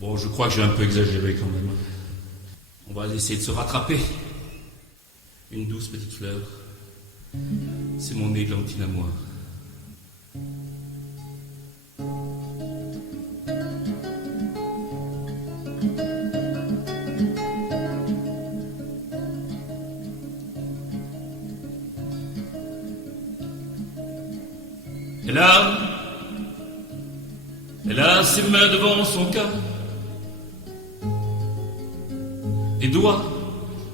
Bon, je crois que j'ai un peu exagéré quand même. On va essayer de se rattraper. Une douce petite fleur. C'est mon églantine à moi. Elle a ses mains devant son cœur, des doigts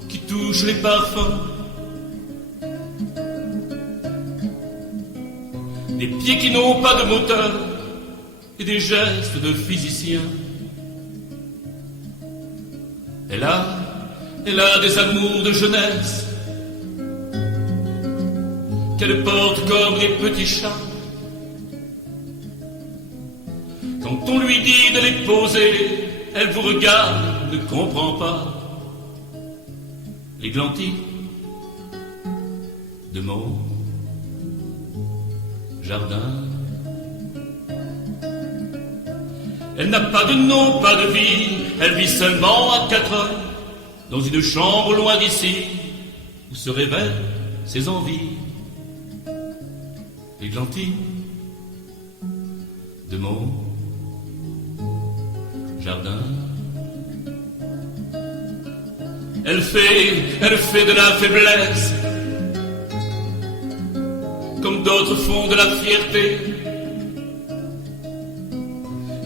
qui touchent les parfums, des pieds qui n'ont pas de moteur et des gestes de physicien. Elle a des amours de jeunesse qu'elle porte comme des petits chats. Quand on lui dit de les poser, elle vous regarde, ne comprend pas. L'églantine de mon jardin. Elle n'a pas de nom, pas de vie, elle vit seulement à 4 heures, dans une chambre loin d'ici, où se révèlent ses envies. L'églantine de mon jardin. Elle fait de la faiblesse, comme d'autres font de la fierté.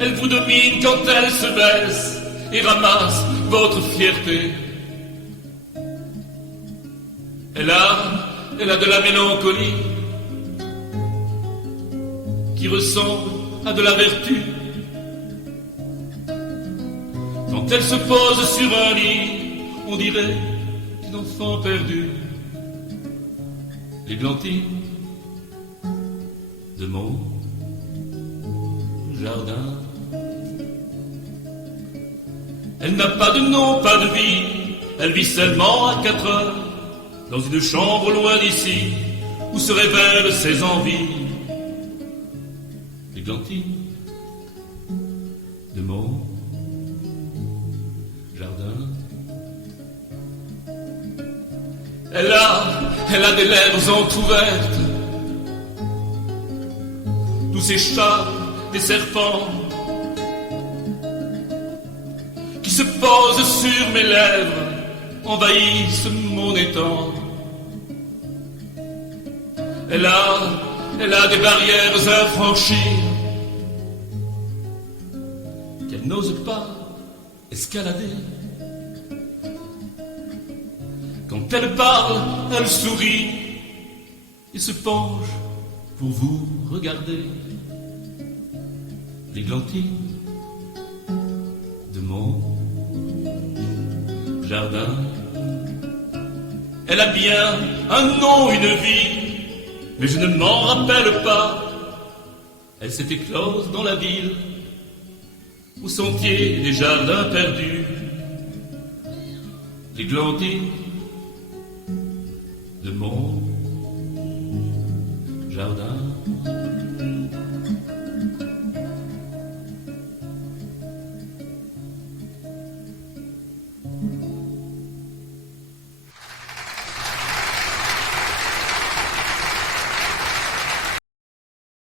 Elle vous domine quand elle se baisse et ramasse votre fierté. Elle a de la mélancolie qui ressemble à de la vertu. Quand elle se pose sur un lit, on dirait une enfant perdue. L'églantine de mon jardin. Elle n'a pas de nom, pas de vie, elle vit seulement à 4 heures, dans une chambre loin d'ici, où se révèlent ses envies. L'églantine de mon jardin. Elle a des lèvres entr'ouvertes, tous ces chats, des serpents, qui se posent sur mes lèvres, envahissent mon étang. Elle a des barrières à franchir, qu'elle n'ose pas escalader. Quand elle parle, elle sourit et se penche pour vous regarder. L'églantine de mon jardin. Elle a bien un nom, une vie, mais je ne m'en rappelle pas. Elle s'est éclose dans la ville, au sentier des jardins perdus. L'églantine de mon jardin.